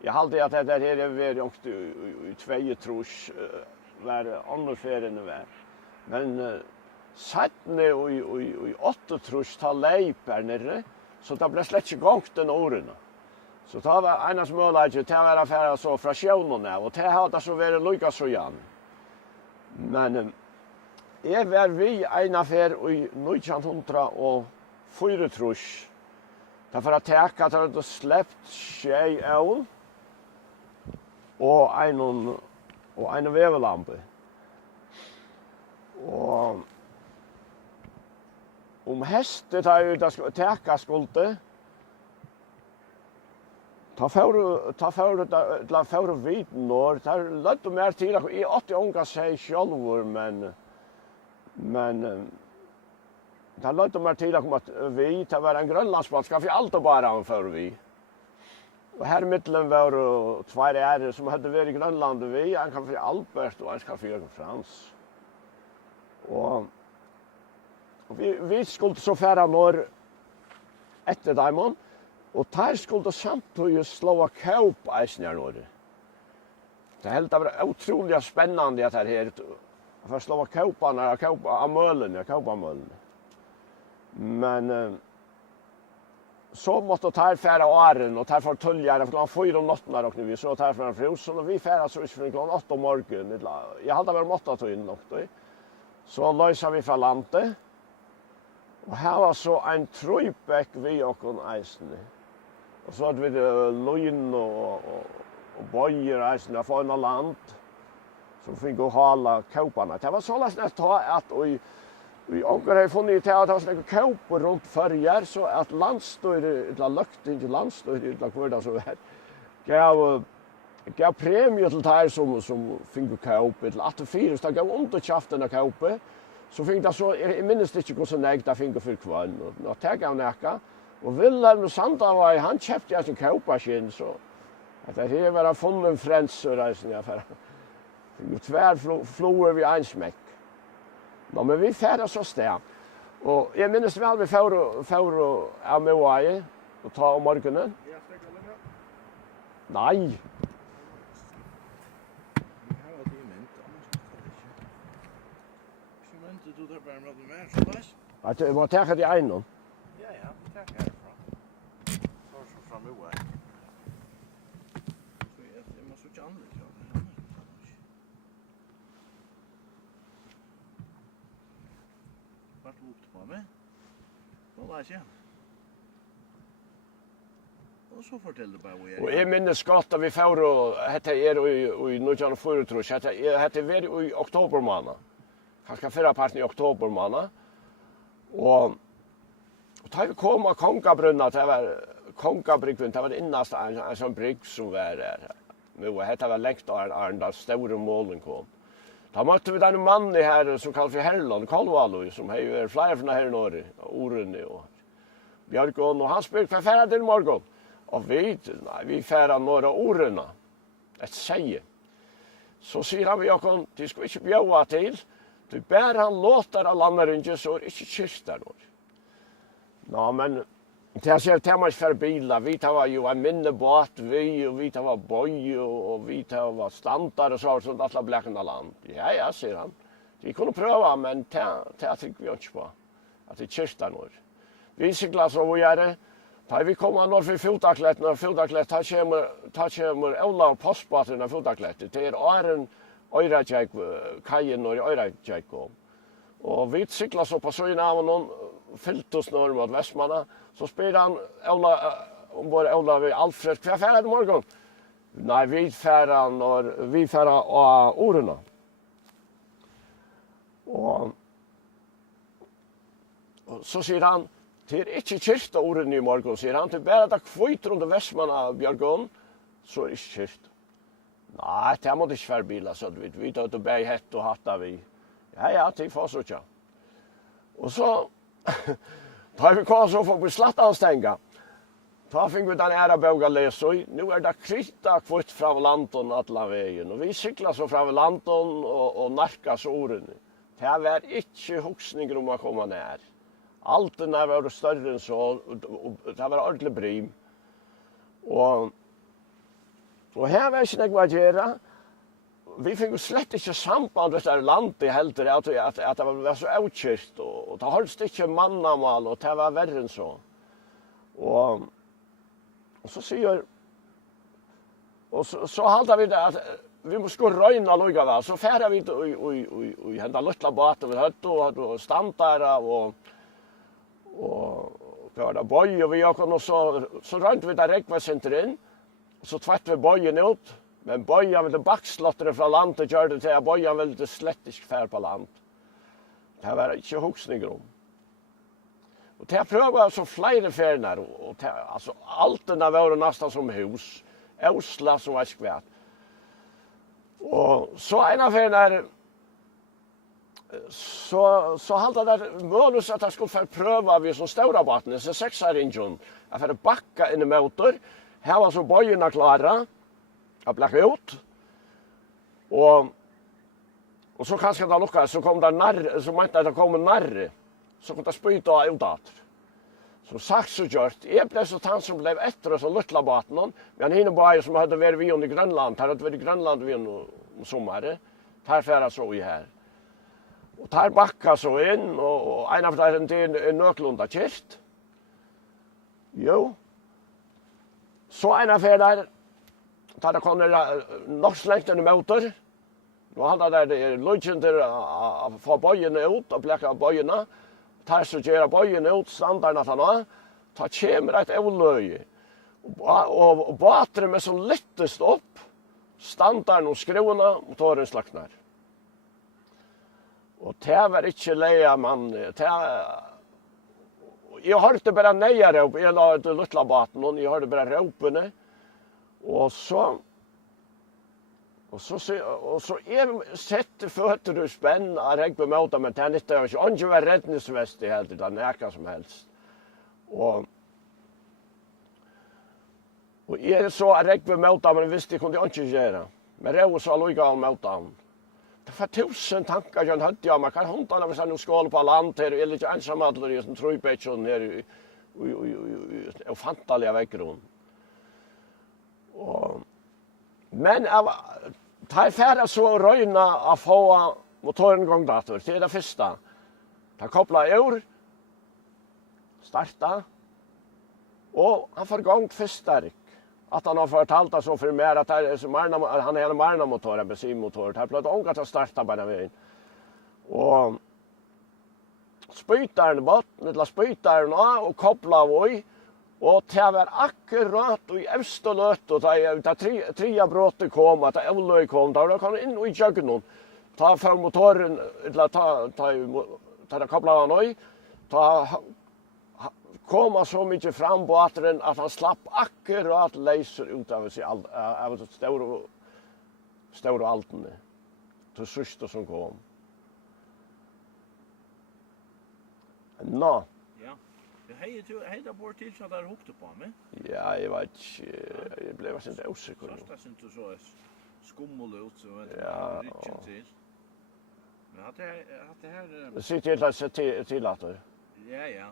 Jag hade att det där är väl också i 22 var andra ferien var. Men sattne i 8 ta leiper nere så det blev slett inte gångt den åren. Så det var enas möjlighet till att affära så från sjönen och det hade så varit lika så igen. Men jag var vi en affär i 1904 därför att jag hade släppt tjej av och en vevelampe. Och om hästet har ju det täcka skulde. Ta för vid når, ta lätt mer till att i 80 unga sig självor men ta lätt mer till att vi ta vara en grönlandsbåt ska vi allt bara för vi. Och här mitten var två är som hade varit i Grönland och vi han kan för Albert och han ska för Frans. Och vi skulle så färra norr efter Diamond och där skulle samtidigt slå kaup eisen här norr. Det helt var otroligt spännande att här för slå kauparna kaupa Men så måste ta färra åren och ta för tullare för klockan 4 om natten och vi så tar från Frosen och vi färra så från klockan 8 om morgonen. Jag hade väl 8 till nog då. Så löser vi från landet. Och här var så en trojbäck vi och eisen. Och så hade vi lojn och böjer eisen från land. Så fick gå hala kauparna. Det var så lätt att vi har funnit till att ha såna kauper runt förjar så att landstyret lagt inte landstyret kvar så här. Gav premie till tär som fick kaup till 84 så gav under chaften av kaupe. Så fick det så I minns inte hur så nägta fick för kvar och tagga näka och Wilhelm Sandra var han köpte jag en kaupmaskin så att det här var funnen frälsor i affär. Fick tvär floer vi en smäck. Nå, men vi färdas så sted. Og jeg minnes vel vi får av Moai og ta om morgenen. Nei. Jeg må ta det ene. Ja, vi tar herfra. Så fra Moai. Jeg må så ikke anlegge. Och så fortell du bara vad jag. Och jag minns gott att vi får och hette i 1904 tror jag. Hette var I oktober månad. Kanske förra parten I oktober månad. Och då vi kom av Kongabrunna, det var Kongabryggen, det var det innaste en sån brygg som var där. Men hette var längst där stora målen kom. Da møtte vi denne mannen her som kallet for Herland, Kalvaløy, som har jo flere fra her Norge, Orene og Bjørkån, og han spurte hva færre til morgen. Og vi færre några Orene, et seie. Så sier han vi åkken, de skulle ikke bjøve til, du bærer han låter av landet så ikke kyst der nå. Nå, men det ser til meg for biler, vi tar jo en minnebåt, og vi tar var bøy, og vi tar var standard, og så var det sånn alle blekkene land. Ja, sier han. Vi kunne prøve, men det fikk vi ikke på. At det kyrster når. Vi sikla så vi gjør det. Da vi kommer når for fotaklet, ta kommer Ola og postbåten av fotaklet. Det åren Øyrakjæk, kajen når Øyrakjæk kom. Og vi sikla så på søgene av noen, fyllt oss når mot Vestmanna, så spør han Ola ved Alfred, hva færre I morgen? Nei, vi færre av ordene. Og så sier han, det ikke kyrsta ordene I morgen, sier han, til bare at kvitt rundt Vestmanna Bjørgån, så det ikke kyrsta. Nei, det måtte ikke færre biler, så vi tar til bæg hett og hatt av vi. Ja, det får så ikke. Og så, da vi kom så for å bli slattanstenga, da fikk vi den ære bøga lese, og nå det krytta kvitt fra Lanton alle veien, og vi sykla så fra Lanton og narkas ordene. Det var ikke huksninger om å komme nær. Alt det var større enn så, og det var ordentlig brim. Og Og her var ikke noe å gjøre. Vi fikk jo slett ikke samband med det landet heller, at det var så avkjørt, og det holdt ikke mannamal, og det var verre enn så. Og så sier, og så halter vi det at vi må skulle røyne lukkevel, så færer vi i hendet luttla bater ved høtt, og standere, og hva bøy, og vi og så røynte vi det rekvasenter inn, og så tvett vi bøyen ut, men bøyen ville bakslottere fra landet gjør det til at bøyen ville slett ikke fære på land. Det var ikke hoksninger om. Og til jeg prøver altså flere ferner, og altså altene var nesten som hus, Osla som var skvært. Og så en av ferner, så halte det målus at jeg skulle få prøve vi som støvrabattene, så 6-ringen, jeg får bakka inn i motor, her var så bøyene klare, jeg ble ut, og så kanskje det lukket, så kom det nærre, så mente jeg det kom nærre, så kom det spyte av utdater. Så sagt så gjort, jeg ble så tann som ble etter oss og luttla baten, men henne bare som hadde vært vi i Grønland, her hadde vært i Grønland vi om sommeren, her færre så i her. Og der bakka så inn, og en av dem er nøklunda kjert. Jo. Så en av der, da det kom nok slengt en motor, nå hadde det løgjen til å få bøyene ut, og blekka bøyene, tar så gjør bøyene ut, standarden at han har, ta kommer et avløye, og bateren med som lettest opp, standarden og skruvene, motoren slakner. Og det var ikke leia mann, jeg hørte bare nøyere opp, jeg la ut luttla baten, og jeg hørte bare råpene, og så jeg setter føtter og spenn av regn på måten, men det er ikke, han ikke var redningsvest i helt, det er nækka som helst. Og jeg så regn på måten, men jeg visste jeg kunne ikke gjøre. Men jeg så lukket av måten. Det var 1000 tanker jeg hadde, ja, man kan hundene hvis han skåler på land her, eller ikke ensamadler i en trøybetsjon her i fantalige vekkron. Men det er ferdig så røyna å få motoren gongdator, det er det første. Det koplet ur, starta, og han får gongt først sterk. At han har fortalt det så for mer, at han er en marnamotor, en bensinmotor. Det er plötsligt ångat å starta bare ved inn. Og spytaren bort, eller spytaren av, og kopla av oi, og det var akkurat i Østoløt, og da tria bråtet kom, at Øvløy kom, da kom inn i kjøkkenen, ta for motoren, eller ta kopla av oi, ta kom så mye fram på at han slapp akkurat leiser ut av store altene, til sørste som kom. Nå. Ja. Hei da bort til så der hukte på meg. Ja, jeg vet ikke, jeg ble ikke usikker. Først synes du så skummel ut, så vet du, ja, riktig til. Men at det her... Det sitter helt til at det. Ja.